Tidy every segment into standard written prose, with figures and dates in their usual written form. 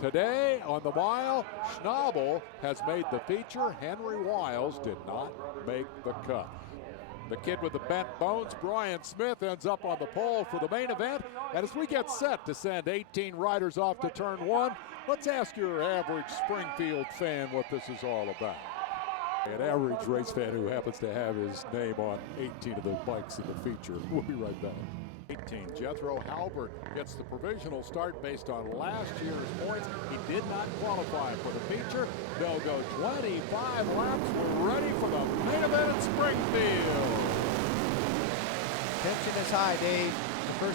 Today on the mile, Schnabel has made the feature. Henry Wiles did not make the cut. The kid with the bent bones, Brian Smith, ends up on the pole for the main event. And as we get set to send 18 riders off to turn one, let's ask your average Springfield fan what this is all about. An average race fan who happens to have his name on 18 of the bikes in the feature. We'll be right back. 18. Jethro Halbert gets the provisional start based on last year's points. He did not qualify for the feature. They'll go 25 laps. We're ready for the main event in Springfield. Tension is high, Dave. The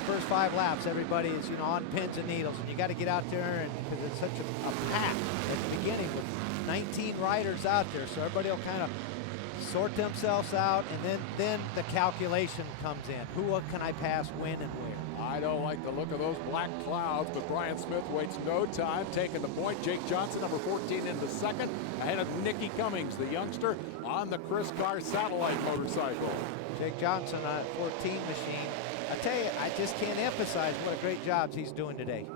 first 5 laps, everybody is on pins and needles, and you got to get out there, and because it's such a pack at the beginning with 19 riders out there, so everybody will kind of sort themselves out, and then the calculation comes in. What can I pass, when, and where? I don't like the look of those black clouds, but Brian Smith waits no time, taking the point. Jake Johnson, number 14, into second, ahead of Nicky Cummings, the youngster, on the Chris Carr satellite motorcycle. Jake Johnson on a 14 machine. I tell you, I just can't emphasize what a great job he's doing today.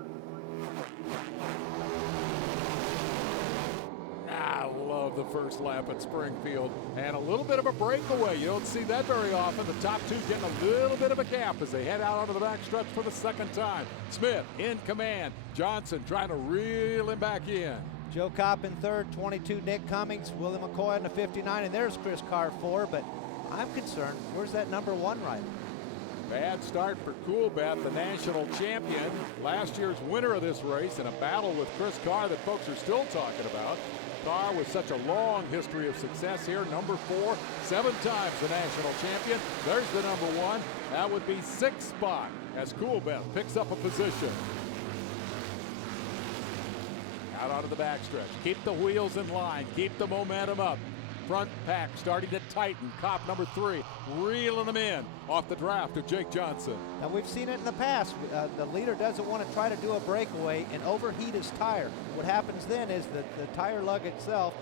I love the first lap at Springfield, and a little bit of a breakaway. You don't see that very often. The top two getting a little bit of a gap as they head out onto the backstretch for the second time. Smith in command. Johnson trying to reel him back in. Joe Kopp in third, 22 Nick Cummings, Willie McCoy in the 59, and there's Chris Carr 4, but I'm concerned, where's that number 1 rider? Bad start for Coolbeth, the national champion, last year's winner of this race, in a battle with Chris Carr that folks are still talking about. Carr with such a long history of success here, number 4, 7 times the national champion. There's the number 1. That would be 6th spot as Coolbeth picks up a position. Out onto the backstretch. Keep the wheels in line. Keep the momentum up. Front pack starting to tighten. Kopp, number 3, reeling them in off the draft of Jake Johnson. Now, we've seen it in the past. The leader doesn't want to try to do a breakaway and overheat his tire. What happens then is that the tire lug itself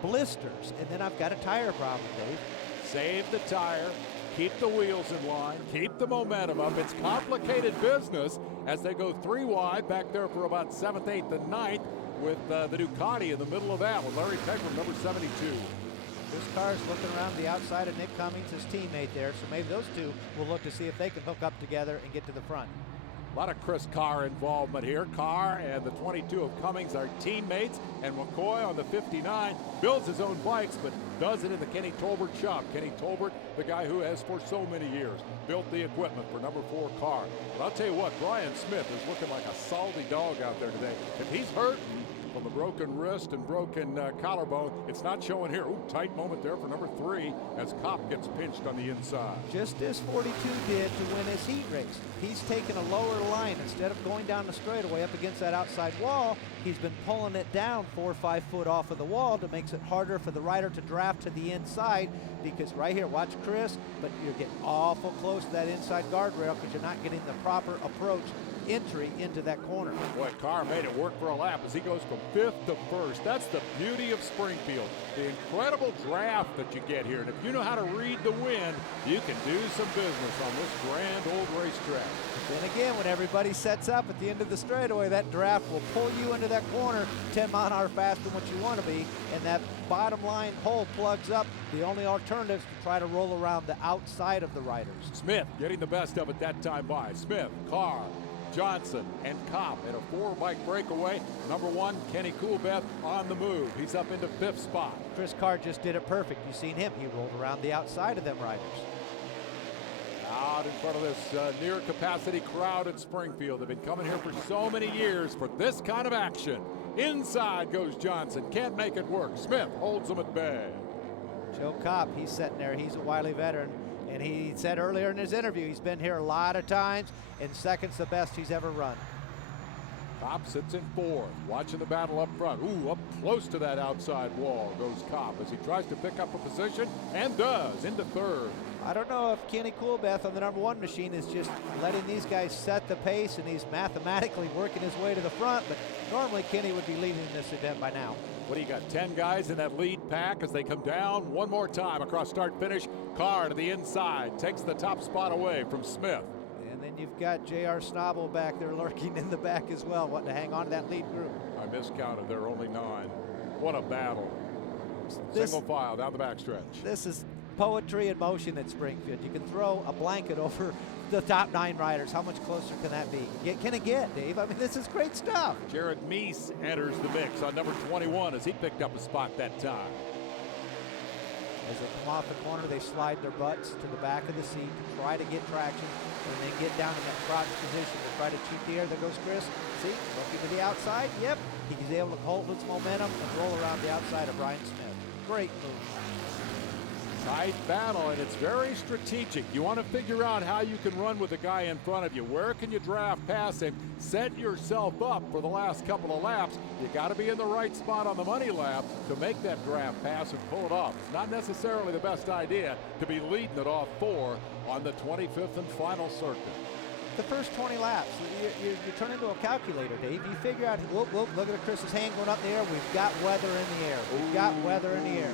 blisters, and then I've got a tire problem, Dave. Save the tire. Keep the wheels in line. Keep the momentum up. It's complicated business as they go 3 wide back there for about 7th, 8th, and 9th. With the Ducati in the middle of that with Larry Pegram, number 72. Chris Carr's looking around the outside of Nick Cummings, his teammate there, so maybe those two will look to see if they can hook up together and get to the front. A lot of Chris Carr involvement here. Carr and the 22 of Cummings are teammates, and McCoy on the 59 builds his own bikes, but does it in the Kenny Tolbert shop. Kenny Tolbert, the guy who has for so many years built the equipment for number 4 Carr. But I'll tell you what, Brian Smith is looking like a salty dog out there today. If he's hurt from the broken wrist and broken collarbone, it's not showing here. Ooh, tight moment there for number 3 as Kopp gets pinched on the inside. Just as 42 did to win his heat race. He's taken a lower line. Instead of going down the straightaway up against that outside wall, he's been pulling it down 4 or 5 foot off of the wall to makes it harder for the rider to draft to the inside, because right here, watch Chris, but you're getting awful close to that inside guardrail because you're not getting the proper approach entry into that corner. Boy, Carr made it work for a lap as he goes from 5th to 1st. That's the beauty of Springfield, the incredible draft that you get here. And if you know how to read the wind, you can do some business on this grand old racetrack. Then again, when everybody sets up at the end of the straightaway, that draft will pull you into that corner 10 mile an hour faster than what you want to be, and that bottom line hole plugs up. The only alternative is to try to roll around the outside of the riders. Smith getting the best of it that time by. Smith, Carr, Johnson, and Kopp in a 4-bike breakaway. Number 1, Kenny Coolbeth on the move. He's up into 5th spot. Chris Carr just did it perfect. You've seen him. He rolled around the outside of them riders. Out in front of this near capacity crowd at Springfield. They've been coming here for so many years for this kind of action. Inside goes Johnson. Can't make it work. Smith holds them at bay. Joe Kopp, he's sitting there. He's a wily veteran. And he said earlier in his interview, he's been here a lot of times, and second's the best he's ever run. Kopp sits in 4th, watching the battle up front. Ooh, up close to that outside wall goes Kopp as he tries to pick up a position, and does, into 3rd. I don't know if Kenny Coolbeth on the number 1 machine is just letting these guys set the pace, and he's mathematically working his way to the front, but normally Kenny would be leading this event by now. What do you got, 10 guys in that lead pack as they come down one more time across start finish. Carr to the inside, takes the top spot away from Smith. And then you've got J.R. Schnabel back there lurking in the back as well, wanting to hang on to that lead group. I miscounted. There are only 9. What a battle. Single file down the backstretch. This is poetry in motion at Springfield. You can throw a blanket over the top 9 riders. How much closer can that be? Can it get, Dave? I mean, this is great stuff. Jared Meese enters the mix on number 21 as he picked up a spot that time. As they come off the corner, they slide their butts to the back of the seat to try to get traction. When they get down in that crouch position to try to cheat the air, there goes Chris. See, looking to the outside. Yep, he's able to hold his momentum and roll around the outside of Brian Smith. Great move. Tight battle, and it's very strategic. You want to figure out how you can run with the guy in front of you. Where can you draft past him? Set yourself up for the last couple of laps. You got to be in the right spot on the money lap to make that draft pass and pull it off. It's not necessarily the best idea to be leading it off 4 on the 25th and final circuit. The first 20 laps, you turn into a calculator, Dave. You figure out, whoop, look at Chris's hand going up in the air. We've got weather in the air. We've got weather in the air.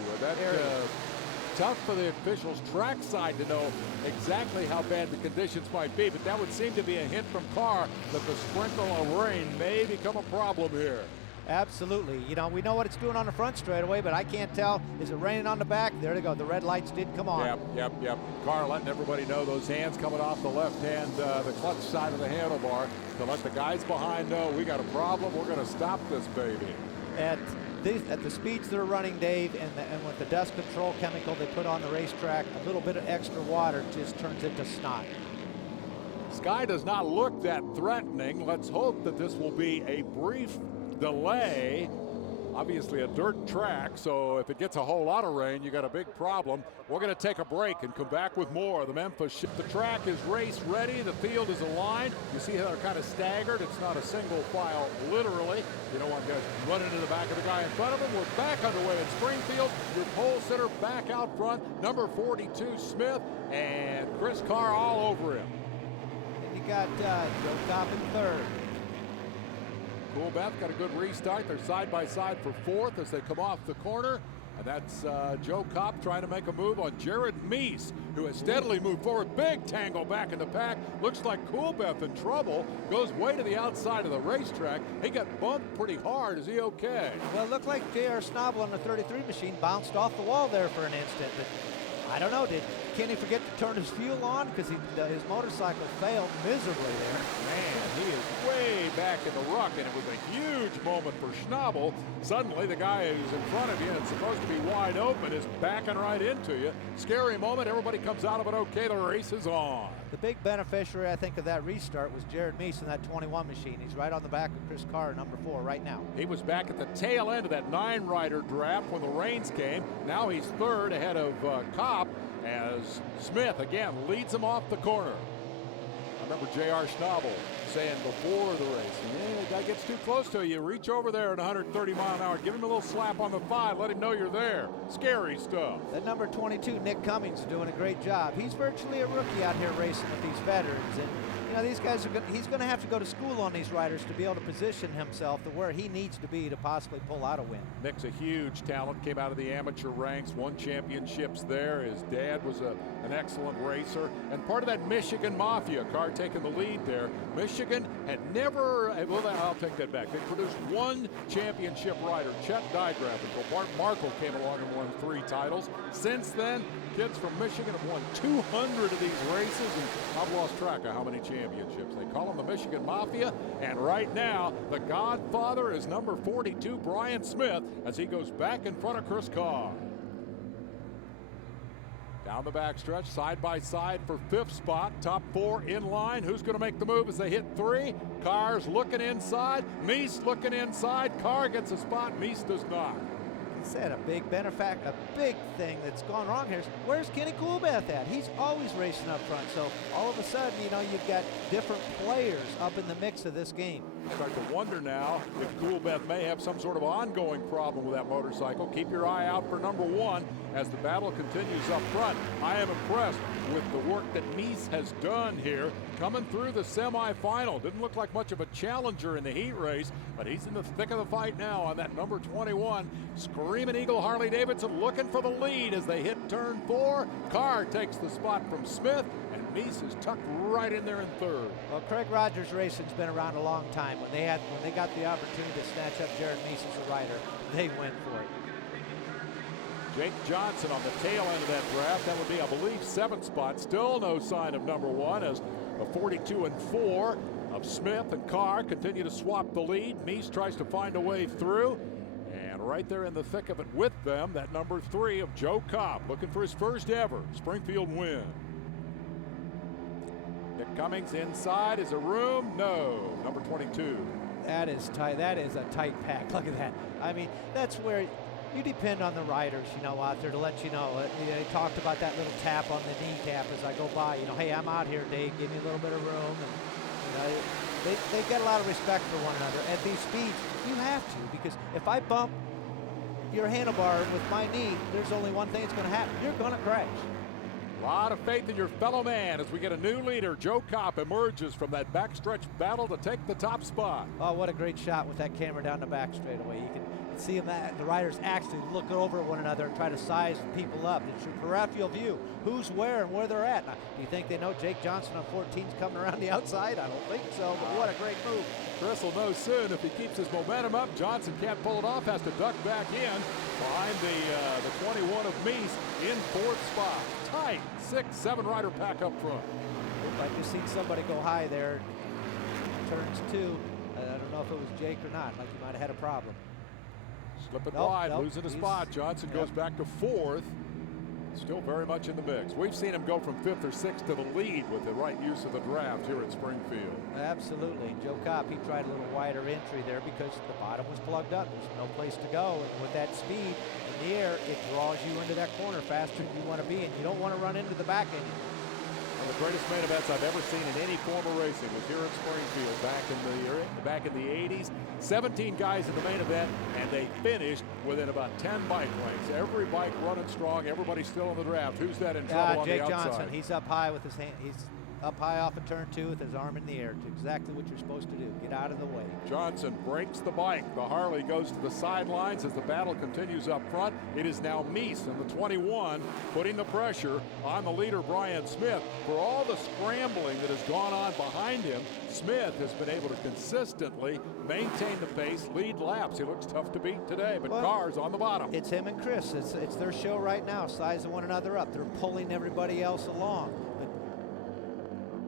Tough for the officials trackside to know exactly how bad the conditions might be, but that would seem to be a hint from Carr that the sprinkle of rain may become a problem here. Absolutely. You know, we know what it's doing on the front straightaway, but I can't tell. Is it raining on the back? There they go. The red lights did come on. Yep. Carr letting everybody know those hands coming off the left hand, the clutch side of the handlebar, to let the guys behind know we got a problem. We're going to stop this baby. At the speeds they're running, Dave, and with the dust control chemical they put on the racetrack, a little bit of extra water just turns into snot. Sky does not look that threatening. Let's hope that this will be a brief delay. Obviously a dirt track, so if it gets a whole lot of rain, you got a big problem. We're going to take a break and come back with more of the Memphis Show. The track is race ready. The field is aligned. You see how they're kind of staggered. It's not a single file, literally. You don't want guys running into the back of the guy in front of them. We're back underway in Springfield. Your pole sitter back out front. Number 42, Smith, and Chris Carr all over him. And you got Joe Kopp in third. Coolbeth got a good restart. They're side by side for 4th as they come off the corner. And that's Joe Kopp trying to make a move on Jared Meese, who has steadily moved forward. Big tangle back in the pack. Looks like Coolbeth in trouble. Goes way to the outside of the racetrack. He got bumped pretty hard. Is he okay? Well, it looked like J.R. Schnabel on the 33 machine bounced off the wall there for an instant. But I don't know. Did Kenny forget to turn his fuel on? Because his motorcycle failed miserably there. Man, he is way back in the ruck, and it was a huge moment for Schnabel. Suddenly, the guy who's in front of you and supposed to be wide open is backing right into you. Scary moment. Everybody comes out of it okay. The race is on. The big beneficiary, I think, of that restart was Jared Meese in that 21 machine. He's right on the back of Chris Carr, number 4, right now. He was back at the tail end of that 9-rider draft when the rains came. Now he's 3rd ahead of Kopp as Smith, again, leads him off the corner. I remember J.R. Schnabel saying before the race, the guy gets too close to you, reach over there at 130 mile an hour, give him a little slap on the thigh, let him know you're there. Scary stuff. That number 22, Nick Cummings, is doing a great job. He's virtually a rookie out here racing with these veterans, and you know, these guys he's going to have to go to school on these riders to be able to position himself to where he needs to be to possibly pull out a win. Nick's a huge talent, came out of the amateur ranks, won championships there. His dad was an excellent racer and part of that Michigan Mafia. Carr taking the lead there. Michigan had never, well, I'll take that back. They produced 1 championship rider, Chet Digraph, until Bart Markle came along and won 3 titles. Since then, kids from Michigan have won 200 of these races, and I've lost track of how many championships. They call them the Michigan Mafia, and right now, the godfather is number 42, Brian Smith, as he goes back in front of Chris Carr. Down the backstretch, side by side for 5th spot, top 4 in line. Who's going to make the move as they hit 3? Carr's looking inside, Meese looking inside. Carr gets a spot, Meese does not. Said a big thing that's gone wrong here is where's Kenny Coolbeth at? He's always racing up front, so all of a sudden, you know, you've got different players up in the mix of this game. Start to wonder now if Coolbeth may have some sort of ongoing problem with that motorcycle. Keep your eye out for number 1 as the battle continues up front. I am impressed with the work that Meese has done here, coming through the semifinal. Didn't look like much of a challenger in the heat race, but he's in the thick of the fight now on that number 21. Screaming Eagle Harley Davidson looking looking for the lead as they hit turn 4. Carr takes the spot from Smith, and Meese is tucked right in there in third. Well, Craig Rogers Racing's been around a long time. When they got the opportunity to snatch up Jared Meese as a rider, they went for it. Jake Johnson on the tail end of that draft. That would be, I believe, 7th spot. Still no sign of number 1 as a 42 and 4 of Smith and Carr continue to swap the lead. Meese tries to find a way through. And right there in the thick of it with them, that number 3 of Joe Kopp, looking for his first ever Springfield win. Nick Cummings inside. Is a room? No. Number 22. That is tight. That is a tight pack. Look at that. I mean, that's where you depend on the riders, you know, out there to let you know. They talked about that little tap on the kneecap as I go by. You know, hey, I'm out here, Dave. Give me a little bit of room. And, you know, they've got a lot of respect for one another. At these speeds, you have to, because if I bump your handlebar with my knee, there's only one thing that's going to happen. You're going to crash. A lot of faith in your fellow man as we get a new leader. Joe Kopp emerges from that backstretch battle to take the top spot. Oh, what a great shot with that camera down the back straightaway. You can see them, the riders actually look over one another and try to size people up. It's your peripheral view. Who's where and where they're at. Now, do you think they know Jake Johnson on 14 is coming around the outside? I don't think so, but what a great move. Chris will know soon if he keeps his momentum up. Johnson can't pull it off, has to duck back in behind the 21 of Meese in 4th spot. Tight 6-7 rider pack up front. I just seen somebody go high there. Turns 2. I don't know if it was Jake or not. Like he might have had a problem. Slipping wide, losing a spot. Johnson goes back to 4th. Still very much in the mix. We've seen him go from 5th or 6th to the lead with the right use of the draft here at Springfield. Absolutely. Joe Kopp, he tried a little wider entry there because the bottom was plugged up. There's no place to go. And with that speed in the air, it draws you into that corner faster than you want to be, and you don't want to run into the back end. One of the greatest main events I've ever seen in any form of racing was here at Springfield back in the 80s. 17 guys in the main event, and they finished within about 10 bike lengths. Every bike running strong, everybody still in the draft. Who's that in trouble on the outside? Jake Johnson, he's up high with his hand. He's up high off of turn 2 with his arm in the air. It's exactly what you're supposed to do. Get out of the way. Johnson breaks the bike. The Harley goes to the sidelines as the battle continues up front. It is now Meese in the 21 putting the pressure on the leader, Brian Smith. For all the scrambling that has gone on behind him, Smith has been able to consistently maintain the pace, lead laps. He looks tough to beat today, but Carr's on the bottom. It's him and Chris. It's their show right now, sizing one another up. They're pulling everybody else along.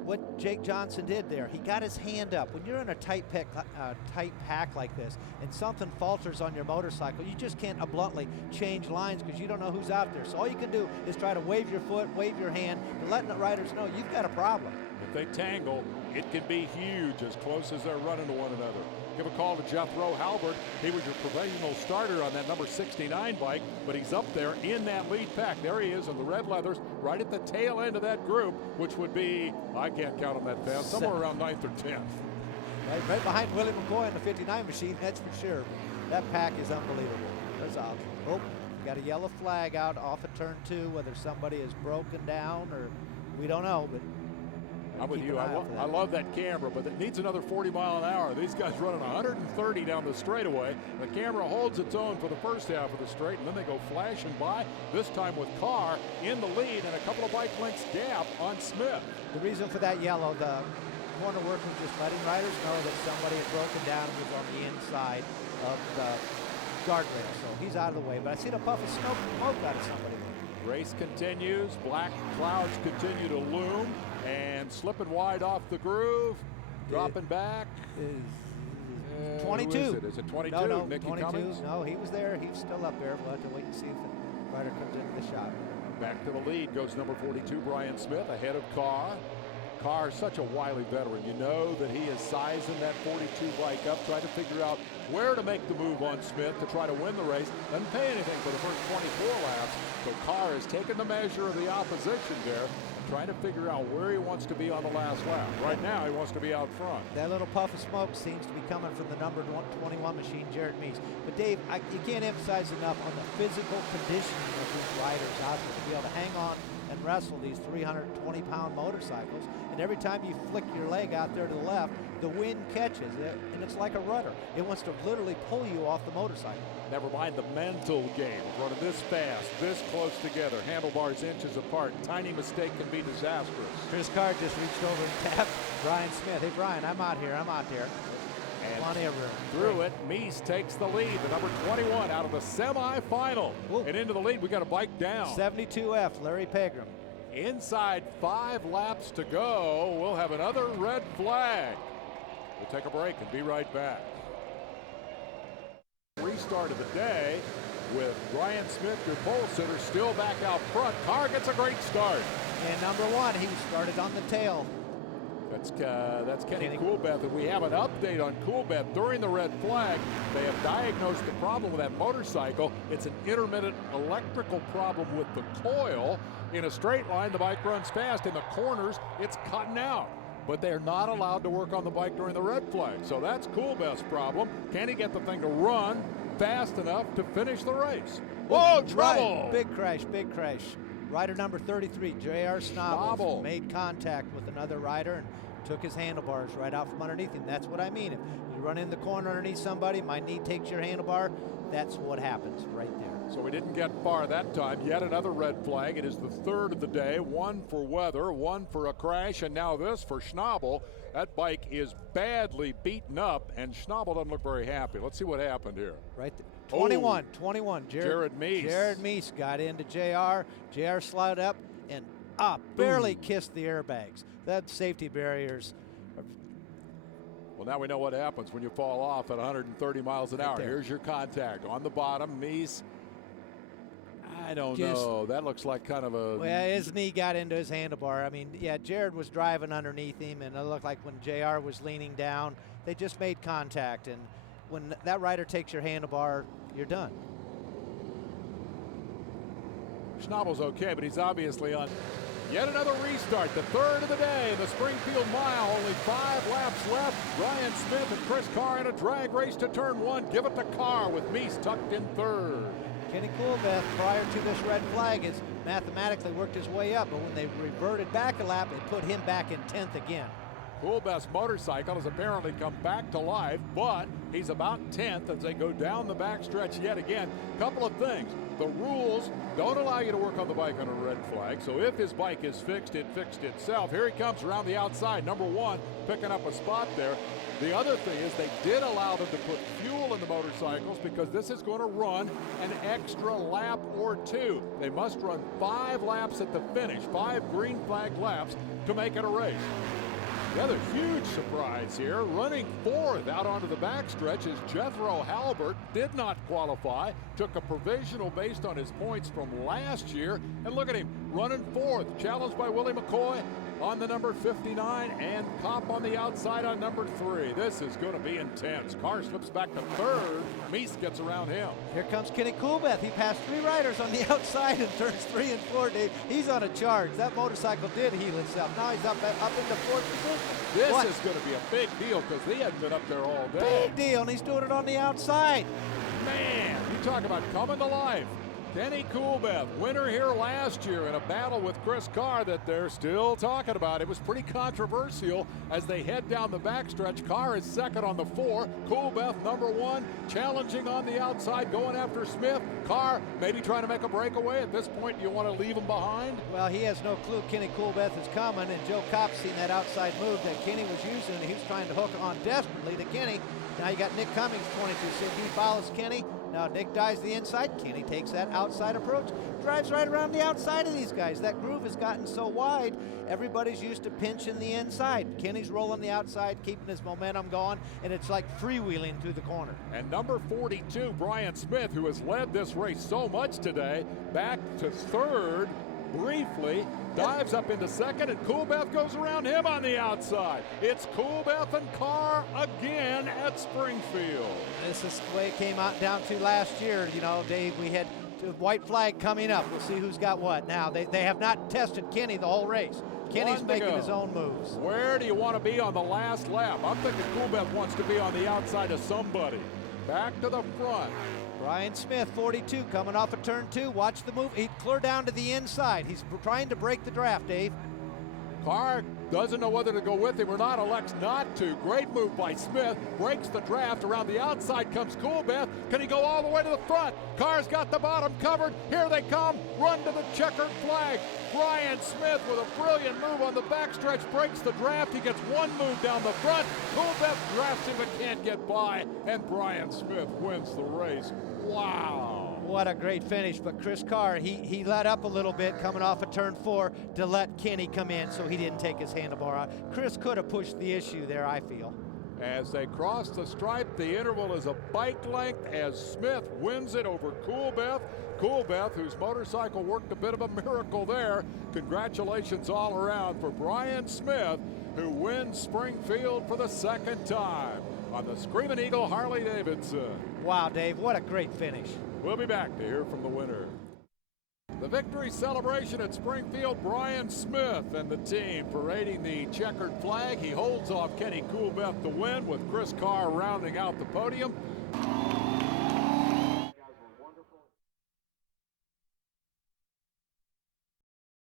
What Jake Johnson did there, he got his hand up. When you're in a tight pack like this and something falters on your motorcycle, you just can't bluntly change lines because you don't know who's out there. So all you can do is try to wave your foot, wave your hand, and letting the riders know you've got a problem. If they tangle, it can be huge as close as they're running to one another. Give a call to Jethro Halbert. He was your professional starter on that number 69 bike, but he's up there in that lead pack. There he is in the red leathers, right at the tail end of that group, which would be, I can't count them that fast, somewhere around 9th or 10th. Right behind Willie McCoy in the 59 machine, that's for sure. That pack is unbelievable. There's out. Oh, got a yellow flag out off of turn 2, whether somebody is broken down or we don't know, but I'm with you. I love that camera, but it needs another 40 miles an hour. These guys running 130 down the straightaway. The camera holds its own for the first half of the straight, and then they go flashing by, this time with Carr in the lead and a couple of bike lengths gap on Smith. The reason for that yellow, the corner work was just letting riders know that somebody had broken down and was on the inside of the guardrail. So he's out of the way, but I see a puff of smoke out of somebody. Race continues. Black clouds continue to loom. And slipping wide off the groove, dropping back. 22. Is it 22? No, Mickey 22. Cummings? No, he was there. He's still up there. We'll have to wait and see if the rider comes into the shot. Back to the lead goes number 42, Brian Smith, ahead of Carr. Carr, such a wily veteran. You know that he is sizing that 42 bike up, trying to figure out where to make the move on Smith to try to win the race. Doesn't pay anything for the first 24 laps. So Carr has taken the measure of the opposition there, trying to figure out where he wants to be on the last lap. Right now, he wants to be out front. That little puff of smoke seems to be coming from the number 21 machine, Jared Meese. But Dave, you can't emphasize enough on the physical conditioning of these riders out there to be able to hang on and wrestle these 320-pound motorcycles, and every time you flick your leg out there to the left, the wind catches it, and it's like a rudder. It wants to literally pull you off the motorcycle. Never mind the mental game. Running this fast, this close together, handlebars inches apart. Tiny mistake can be disastrous. Chris Carr just reached over and tapped Brian Smith. Hey, Brian, I'm out here. And plenty of room. Through it, Meese takes the lead. The number 21 out of the semifinal. Ooh. And into the lead, we got a bike down. 72F, Larry Pegram. Inside 5 laps to go. We'll have another red flag. We'll take a break and be right back. Restart of the day with Brian Smith, your pole sitter, still back out front. Carr gets a great start. And number 1, he started on the tail. That's Kenny Coolbeth, and we have an update on Coolbeth. During the red flag, they have diagnosed the problem with that motorcycle. It's an intermittent electrical problem with the coil. In a straight line, the bike runs fast. In the corners, it's cutting out. But they're not allowed to work on the bike during the red flag. So that's Coolbeth's problem. Can he get the thing to run fast enough to finish the race? Whoa, trouble! Right. Big crash. Rider number 33, J.R. Schnabel, made contact with another rider and took his handlebars right out from underneath him. That's what I mean. If you run in the corner underneath somebody, my knee takes your handlebar, that's what happens right there. So we didn't get far that time. Yet another red flag. It is the third of the day. One for weather, one for a crash, and now this for Schnabel. That bike is badly beaten up, and Schnabel doesn't look very happy. Let's see what happened here. Right there. 21, Jared Meese. Jared Meese got into JR. JR slid up and barely kissed the airbags. That safety barriers. Well, now we know what happens when you fall off at 130 miles an hour. There. Here's your contact on the bottom. Meese, I don't know. That looks like kind of a... Well, his knee got into his handlebar. I mean, yeah, Jared was driving underneath him, and it looked like when JR was leaning down, they just made contact. And when that rider takes your handlebar, you're done. Schnabel's okay, but he's obviously on. Yet another restart, the third of the day, the Springfield Mile. Only 5 laps left. Brian Smith and Chris Carr in a drag race to turn 1. Give it to Carr with Meese tucked in third. Kenny Coolbeth, prior to this red flag, has mathematically worked his way up, but when they reverted back a lap, it put him back in 10th again. Coolbeth's motorcycle has apparently come back to life, but he's about 10th as they go down the backstretch yet again. Couple of things. The rules don't allow you to work on the bike on a red flag, so if his bike is fixed, it fixed itself. Here he comes around the outside, number 1, picking up a spot there. The other thing is they did allow them to put fuel in the motorcycles because this is going to run an extra lap or 2. They must run 5 laps at the finish, 5 green flag laps to make it a race. The other huge surprise here, running 4th out onto the backstretch, is Jethro Halbert. Did not qualify, took a provisional based on his points from last year, and look at him running 4th, challenged by Willie McCoy on the number 59 and Kopp on the outside on number 3. This is going to be intense. Carr slips back to 3rd. Meese gets around him. Here comes Kenny Coolbeth. He passed 3 riders on the outside in turns 3 and 4, Dave. He's on a charge. That motorcycle did heal itself. Now he's up into 4th position. This is going to be a big deal because he hasn't been up there all day. Big deal, and he's doing it on the outside. Man, you talk about coming to life. Kenny Coolbeth, winner here last year in a battle with Chris Carr that they're still talking about. It was pretty controversial as they head down the backstretch. Carr is second on the 4. Coolbeth number 1, challenging on the outside, going after Smith. Carr maybe trying to make a breakaway. At this point, you want to leave him behind? Well, he has no clue Kenny Coolbeth is coming, and Joe Kopp's seen that outside move that Kenny was using, and he was trying to hook on desperately to Kenny. Now you got Nick Cummings, 22, so he follows Kenny. Now Nick dives the inside. Kenny takes that outside approach, drives right around the outside of these guys. That groove has gotten so wide, everybody's used to pinching the inside. Kenny's rolling the outside, keeping his momentum going, and it's like freewheeling through the corner. And number 42, Brian Smith, who has led this race so much today, back to 3rd briefly, dives up into 2nd, and Coolbeth goes around him on the outside. It's Coolbeth and Carr again at Springfield. This is the way it came out down to last year. You know, Dave, we had the white flag coming up. We'll see who's got what. Now, they have not tested Kenny the whole race. Kenny's making his own moves. Where do you want to be on the last lap? I'm thinking Coolbeth wants to be on the outside of somebody. back to the front. Brian Smith, 42, coming off of turn 2. Watch the move. He's clear down to the inside. He's trying to break the draft, Dave. Carr doesn't know whether to go with him or not, elects not to. Great move by Smith, breaks the draft. Around the outside comes Coolbeth. Can he go all the way to the front? Carr's got the bottom covered. Here they come, run to the checkered flag. Brian Smith with a brilliant move on the backstretch, breaks the draft. He gets one move down the front. Coolbeth drafts him but can't get by, and Brian Smith wins the race. Wow. What a great finish, but Chris Carr, he let up a little bit coming off of turn 4 to let Kenny come in, so he didn't take his handlebar out. Chris could have pushed the issue there, I feel. As they cross the stripe, the interval is a bike length as Smith wins it over Coolbeth. Coolbeth, whose motorcycle worked a bit of a miracle there. Congratulations all around for Brian Smith, who wins Springfield for the second time on the Screaming Eagle Harley-Davidson. Wow, Dave, what a great finish. We'll be back to hear from the winner. The victory celebration at Springfield, Brian Smith and the team parading the checkered flag. He holds off Kenny Coolbeth to win, with Chris Carr rounding out the podium.